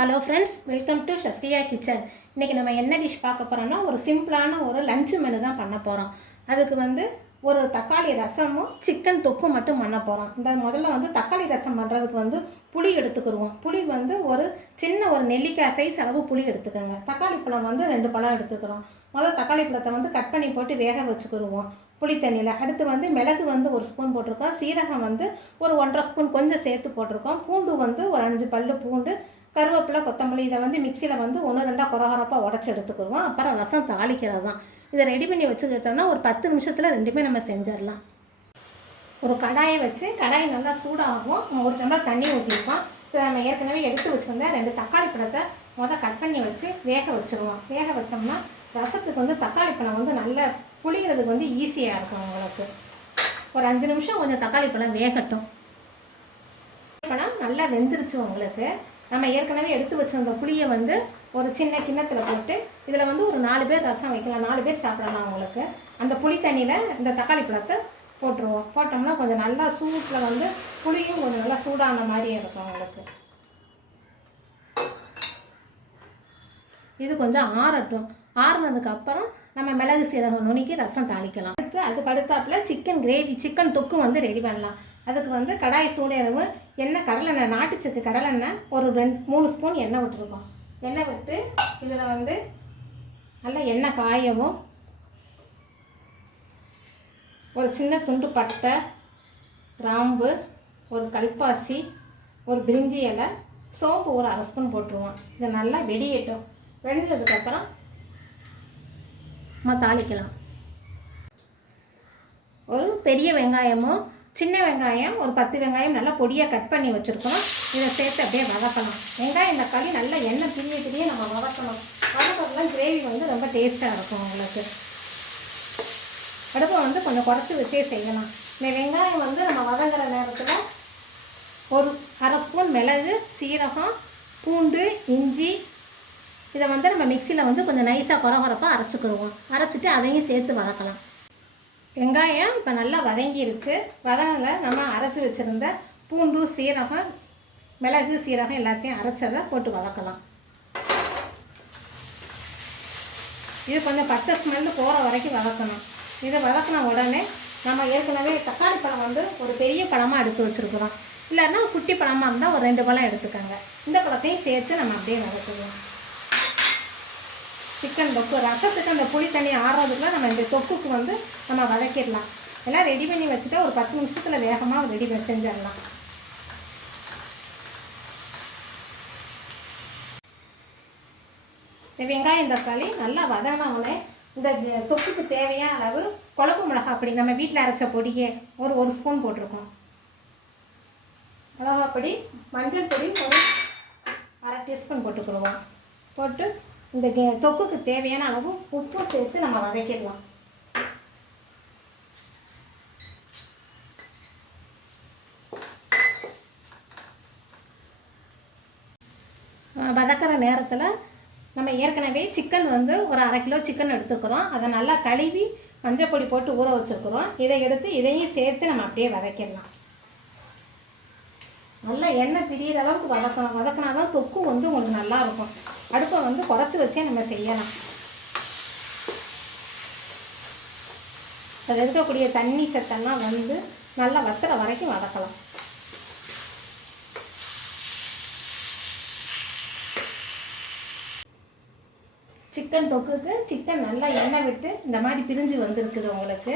Hello friends, welcome to ஷஸ்டியா kitchen. இன்றைக்கி நம்ம என்ன டிஷ் பார்க்க போகிறோம்னா ஒரு சிம்பிளான ஒரு லஞ்சு மெனு தான் பண்ண போகிறோம். அதுக்கு ஒரு தக்காளி ரசமும் சிக்கன் தொக்கு மட்டும் பண்ண போகிறோம். முதல்ல தக்காளி ரசம் பண்ணுறதுக்கு புளி எடுத்துக்கிடுவோம். புளி ஒரு சின்ன ஒரு நெல்லிக்காய் சைஸ் அளவு புளி எடுத்துக்கோங்க. தக்காளி பழம் 2 பழம் எடுத்துக்கிறோம். தக்காளி பழத்தை கட் பண்ணி போட்டு வேக வச்சுக்கிடுவோம் புளி தண்ணியில். அடுத்து மிளகு 1 ஸ்பூன் போட்டிருக்கோம். சீரகம் ஒரு 1.5 ஸ்பூன் கொஞ்சம் சேர்த்து போட்டிருக்கோம். பூண்டு ஒரு 5 பல்லு பூண்டு, கருவேப்பிலை, கொத்தமல்லி இதை மிக்சியில் 1-2 கொரகரப்பாக உடச்சி எடுத்துக்கிடுவோம். அப்புறம் ரசம் தாளிக்கிறது தான். இதை ரெடி பண்ணி வச்சுக்கிட்டோம்னா ஒரு 10 நிமிஷத்தில் ரெண்டுமே நம்ம செஞ்சிடலாம். ஒரு கடாயை வச்சு கடாயை நல்லா சூடாகும். 1 டம்ளர் தண்ணி ஊற்றிருக்கோம். இதை நம்ம ஏற்கனவே எடுத்து வச்சுருந்தா 2 தக்காளி பழத்தை கட் பண்ணி வச்சு வேக வச்சுருவோம். வேக வச்சோம்னா ரசத்துக்கு தக்காளி பழம் நல்லா புளிகிறதுக்கு ஈஸியாக இருக்கும். உங்களுக்கு ஒரு 5 நிமிஷம் கொஞ்சம் தக்காளி பழம் வேகட்டும். பழம் நல்லா வெந்துருச்சு. உங்களுக்கு நம்ம ஏற்கனவே எடுத்து வச்சுருந்த புளியை ஒரு சின்ன கிண்ணத்தில் போட்டு இதில் ஒரு 4 பேர் ரசம் வைக்கலாம், 4 பேர் சாப்பிடலாம். உங்களுக்கு அந்த புளி தண்ணியில் இந்த தக்காளி பழத்தை போட்டுருவோம். போட்டோம்னா கொஞ்சம் நல்லா சூட்டில் புளியும் கொஞ்சம் நல்லா சூடான மாதிரி இருக்கும். உங்களுக்கு இது கொஞ்சம் ஆறட்டும். ஆறுனதுக்கப்புறம் நம்ம மிளகு சீரகம் நுணுக்கி ரசம் தாளிக்கலாம். அதுக்கு அடுத்தாப்பில் சிக்கன் கிரேவி, சிக்கன் தொக்கு ரெடி பண்ணலாம். அதுக்கு கடாய் சூடேறவு எண்ணெய், கடலெண்ணெய், நாட்டுச்சக்கு கடலெண்ணெய் ஒரு 2-3 ஸ்பூன் எண்ணெய் விட்டுருக்கோம். எண்ணெய் விட்டு இதில் நல்லா எண்ணெய் காயவும் ஒரு சின்ன துண்டு பட்டை, கிராம்பு, ஒரு கல்பாசி, ஒரு பிரிஞ்சி இலை, சோம்பு ஒரு 1/2 ஸ்பூன் போட்டுருவோம். இதை நல்லா வெடியட்டும். வெடிஞ்சதுக்கப்புறம் நம்ம தாளிக்கலாம். ஒரு பெரிய வெங்காயமும் சின்ன வெங்காயம் ஒரு 10 வெங்காயம் நல்லா பொடியாக கட் பண்ணி வச்சுருக்கோம். இதை சேர்த்து அப்படியே வதக்கணும். வெங்காயம் தக்காளி நல்லா எண்ணெய் பிரிய நம்ம வதக்கணும். வதக்கிறதுலாம் கிரேவி ரொம்ப டேஸ்ட்டாக இருக்கும். உங்களுக்கு அடுப்பை கொஞ்சம் குறைச்சி வச்சே செய்யலாம். இந்த வெங்காயம் நம்ம வதங்குற நேரத்தில் ஒரு 1/2 ஸ்பூன் மிளகு, சீரகம், பூண்டு, இஞ்சி இதை நம்ம மிக்சியில் கொஞ்சம் நைஸாக கொரகொரப்பாக அரைச்சிக்கிடுவோம். அரைச்சிட்டு அதையும் சேர்த்து வதக்கலாம். வெங்காயம் இப்போ நல்லா வதங்கிருச்சு. வதங்கில் நம்ம அரைச்சி வச்சுருந்த பூண்டு, சீரகம், மிளகு, சீரகம் எல்லாத்தையும் அரைச்சதை போட்டு வதக்கலாம். இது கொஞ்சம் பச்சை ஸ்மெல்லு போகிற வரைக்கும் வதக்கணும். இதை வதக்கின உடனே நம்ம ஏற்கனவே தக்காளி பழம் ஒரு பெரிய பழமாக எடுத்து வச்சுருக்குறோம். இல்லைன்னா குட்டி பழமாக இருந்தால் ஒரு 2 பழம் எடுத்துக்கோங்க. இந்த பழத்தையும் சேர்த்து நம்ம அப்படியே வதக்குவோம். சிக்கன் தொக்கு ரசத்துக்கு அந்த புளி தண்ணி ஆறுறதுக்குள்ள நம்ம இந்த தொக்குக்கு நம்ம வதக்கிடலாம். எல்லாம் ரெடி பண்ணி வச்சுட்டா ஒரு 10 நிமிஷத்தில் வேகமாக ரெடி பண்ணி செஞ்சிடலாம். இந்த வெங்காயம் தக்காளி நல்லா வதங்கினவுடனே இந்த தொக்குக்கு தேவையான அளவு குழம்பு மிளகாய் பொடி, நம்ம வீட்டில் அரைச்ச பொடியே ஒரு 1 ஸ்பூன் போட்டிருக்கோம். மிளகாய் பொடி, மஞ்சள் பொடி ஒரு 1/2 டீஸ்பூன் போட்டுக்கிடுவோம். போட்டு இந்த தொக்குக்கு தேவையான அளவு உப்பு சேர்த்து நம்ம வதக்கிடலாம். வதக்கிற நேரத்தில் நம்ம ஏற்கனவே சிக்கன் ஒரு 1/2 கிலோ சிக்கன் எடுத்துக்கிறோம். அதை நல்லா கழுவி மஞ்சள் பொடி போட்டு ஊற வச்சுருக்குறோம். இதை எடுத்து இதையும் சேர்த்து நம்ம அப்படியே வதக்கிடலாம். நல்லா எண்ணெய் பிரியிற அளவுக்கு வதக்கணும். வதக்கினா தான் தொக்கு உங்களுக்கு நல்லாயிருக்கும். அடுப்பை குறைச்சி வச்சே நம்ம செய்யலாம். அதில் இருக்கக்கூடிய தண்ணி சத்தெல்லாம் நல்லா வத்துற வரைக்கும் வதக்கலாம். சிக்கன் தொக்குக்கு சிக்கன் நல்லா எண்ணெய் விட்டு இந்த மாதிரி பிரிஞ்சு வந்திருக்குது. உங்களுக்கு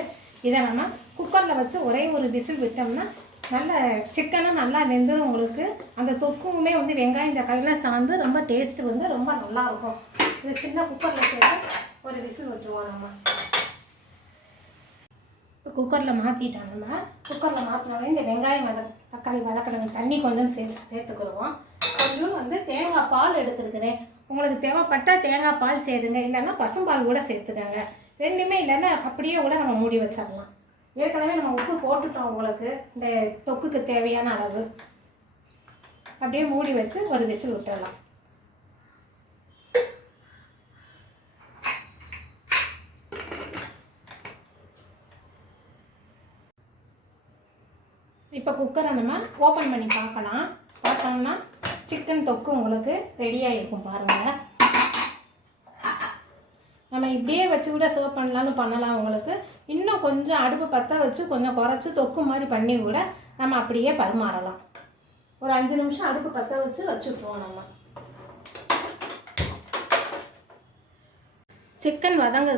இதை நம்ம குக்கரில் வச்சு ஒரே ஒரு விசில் விட்டோம்னா நல்ல சிக்கனும் நல்லா வெந்துடும். உங்களுக்கு அந்த தொக்குமே வெங்காயம் தக்காளிலாம் சார்ந்து ரொம்ப டேஸ்ட்டு ரொம்ப நல்லாயிருக்கும். இது சின்ன குக்கரில் சேர்த்து ஒரு விசில் விட்டுருவோம். நம்ம இப்போ குக்கரில் மாற்றிட்டோம். நம்ம குக்கரில் மாற்றினோடனே இந்த வெங்காயம் தக்காளி வதக்கின தண்ணி கொஞ்சம் சேர்த்துக்கிடுவோம். கொஞ்சம் தேங்காய் பால் எடுத்துருக்குறேன். உங்களுக்கு தேவைப்பட்டால் தேங்காய் பால் சேருங்க, இல்லைன்னா பசும்பால் கூட சேர்த்துக்கோங்க. ரெண்டுமே இல்லைன்னா அப்படியே கூட நம்ம மூடி வச்சிடலாம். ஏற்கனவே நம்ம உப்பு போட்டுட்டோம். உங்களுக்கு இந்த தொக்குக்கு தேவையான அளவு அப்படியே மூடி வச்சு ஒரு விசில் விட்டுடலாம். இப்போ குக்கரை நம்ம ஓப்பன் பண்ணி பார்க்கலாம். பார்த்தோம்னா சிக்கன் தொக்கு உங்களுக்கு ரெடியாக இருக்கும் பாருங்கள். நம்ம இப்படியே வச்சு கூட சர்வ் பண்ணலாம். உங்களுக்கு இன்னும் கொஞ்சம் அடுப்பு பற்ற வச்சு கொஞ்சம் குறைச்சி தொக்கு மாதிரி பண்ணி கூட நம்ம அப்படியே பரிமாறலாம். ஒரு 5 நிமிஷம் அடுப்பு பற்ற வச்சு வச்சுட்ருவோம். நம்ம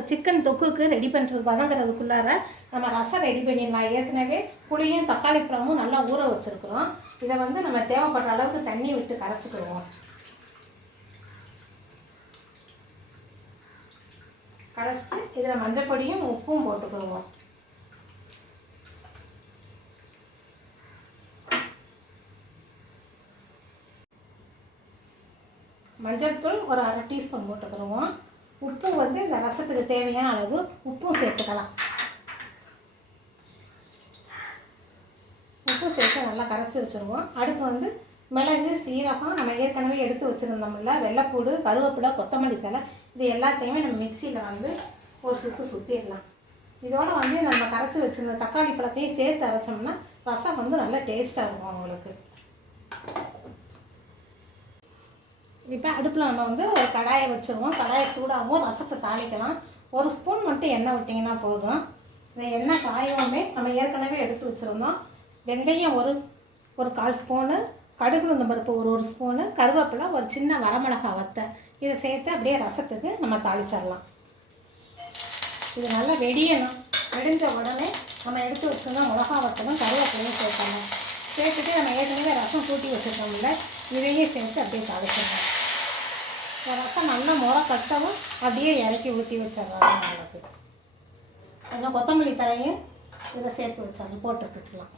சிக்கன் தொக்குக்கு ரெடி பண்ணுறது வதங்கிறதுக்குள்ளார நம்ம ரசம் ரெடி பண்ணிடலாம். ஏற்கனவே புளியும் தக்காளி பழமும் நல்லா ஊற வச்சுருக்குறோம். இதை வந்து நம்ம தேவைப்படுற அளவுக்கு தண்ணி விட்டு கரைச்சிக்கிடுவோம். கரைச்சிட்டு இதில் மஞ்சள் பொடியும் உப்பும் போட்டுக்கிடுவோம். மஞ்சள் தூள் ஒரு 1/2 டீஸ்பூன் போட்டுக்கிடுவோம். உப்பு வந்து இந்த ரசத்துக்கு தேவையான அளவு உப்பும் சேர்த்துக்கலாம். உப்பு சேர்த்து நல்லா கரைச்சி வச்சுருவோம். அடுத்து வந்து மிளகு, சீரகம், நம்ம ஏற்கனவே எடுத்து வச்சுருந்தோம்ல, வெள்ளைப்பூடு, கருவேப்பிலை, கொத்தமல்லி தழை, இது எல்லாத்தையுமே நம்ம மிக்சியில் வந்து ஒரு சுற்றிடலாம். இதோடு வந்து நம்ம கரைச்சி வச்சுருந்த தக்காளி பழத்தையும் சேர்த்து அரைச்சோம்னா ரசம் வந்து நல்லா டேஸ்ட்டாக இருக்கும் உங்களுக்கு. இப்போ அடுப்பில் நம்ம வந்து ஒரு கடாயை வச்சுருவோம். கடாயை சூடாகவும் ரசத்தை தாளிக்கலாம். 1 ஸ்பூன் மட்டும் எண்ணெய் விட்டிங்கன்னா போதும். இந்த எண்ணெய் காயவுமே நம்ம ஏற்கனவே எடுத்து வச்சுருந்தோம். வெந்தயம் ஒரு 1/4 ஸ்பூனு, கடுகு உளுந்தம் பருப்பு ஒரு ஸ்பூனு, கருவேப்பிலை, ஒரு சின்ன வரமிளகா வத்தை, இதை சேர்த்து அப்படியே ரசத்துக்கு நம்ம தாளிச்சிடலாம். இது நல்லா வெடியணும். வெடிஞ்ச உடனே நம்ம எடுத்து வச்சுருந்தோம் மிளகா வத்தலும் கருவேப்பிலையும் சேர்க்கணும். சேர்த்துட்டு நம்ம ஏற்கனவே ரசம் கூட்டி வச்சுருக்கோம்ல, இதையும் சேர்த்து அப்படியே தாளிச்சிடலாம். ரசம் நல்லா முறை கட்டவும் அப்படியே இறக்கி ஊற்றி வச்சிடலாம். நம்மளுக்கு அதில் கொத்தமல்லி தழையும் இதை சேர்த்து வச்சாலும் போட்டுக்கலாம்.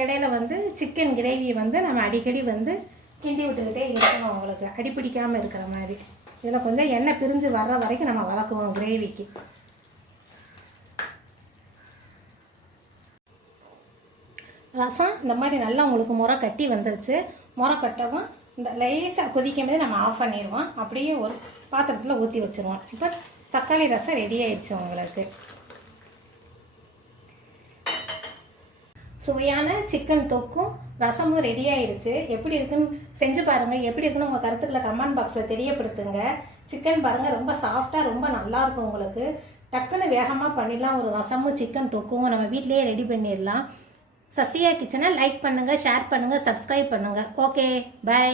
இடையில வந்து சிக்கன் கிரேவி வந்து நம்ம அடிக்கடி வந்து கிண்டி விட்டுக்கிட்டே இருக்கணும். உங்களுக்கு அடிப்பிடிக்காமல் இருக்கிற மாதிரி இதில் கொஞ்சம் எண்ணெய் பிரிஞ்சு வர்ற வரைக்கும் நம்ம வதக்குவோம் கிரேவிக்கு. ரசம் இந்த மாதிரி நல்லா உங்களுக்கு முறை கட்டி வந்துருச்சு. முறை கட்டவும் இந்த லேசாக கொதிக்கும் போது நம்ம ஆஃப் பண்ணிடுவோம். அப்படியே ஒரு பாத்திரத்தில் ஊற்றி வச்சுருவோம். இப்போ தக்காளி ரசம் ரெடி ஆயிடுச்சு உங்களுக்கு. சுவையான சிக்கன் தொக்கும் ரசமும் ரெடி ஆயிடுச்சு. எப்படி இருக்குன்னு செஞ்சு பாருங்கள். எப்படி இருக்குன்னு உங்கள் கருத்துக்களை கமெண்ட் பாக்ஸில் தெரியப்படுத்துங்க. சிக்கன் பாருங்கள், ரொம்ப சாஃப்டாக ரொம்ப நல்லாயிருக்கும் உங்களுக்கு. டக்குன்னு வேகமாக பண்ணிடலாம். ஒரு ரசமும் சிக்கன் தொக்கும் நம்ம வீட்டிலேயே ரெடி பண்ணிடலாம். சஷ்டியா கிச்சனை லைக் பண்ணுங்கள், ஷேர் பண்ணுங்கள், சப்ஸ்கிரைப் பண்ணுங்கள். Okay, by.